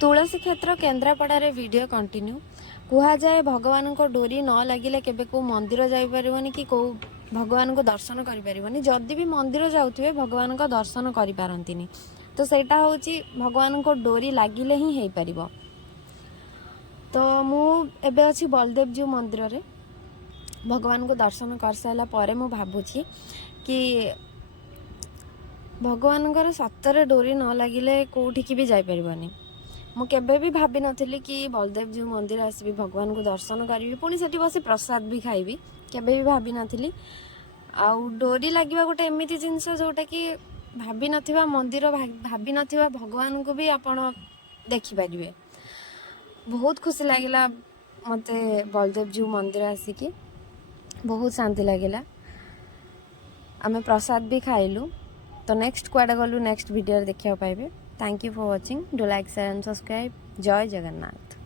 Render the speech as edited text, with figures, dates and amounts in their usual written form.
तुलसी क्षेत्र Kendrapara video continue कह जाए भगवान को डोरी न लगिले केबे को मंदिर जाइपरिबनी कि कौ भगवान को दर्शन करिपरिबनी। जदि भी मंदिर जाउथिबे भगवान को दर्शन करि पारंतिनी। तो सेटा होची भगवान को डोरी लागिले ही हेई परिबो। तो मु एबे अछि बलदेव जी मंदिर रे भगवान को दर्शन कर साला परे मु भाबुची कि भगवान सतरे डोरी न लगिले कोठिकी भी जाई परिबनी। मु केबे भी भाभी नथिली कि बलदेव जी मंदिर आसबी भगवान को दर्शन करी पुणी सेठी बसी प्रसाद भी खाइबी। केबे भी भाभी नथिली। आउ डोरी लागिबा गोटे एमिति जिंस जोटा कि भाभी नथिबा मंदिर भाभी नथिबा भगवान को भी आपण देखि परिबे। बहुत खुशी लागिला मते बलदेव जी मंदिर आसिकी बहुत शांति लागिला। आमे प्रसाद भी खाइलु। तो नेक्स्ट क्वाडे गलु नेक्स्ट वीडियो देखिया पाइबे। Thank you for watching. Do like share and subscribe. जय जगन्नाथ।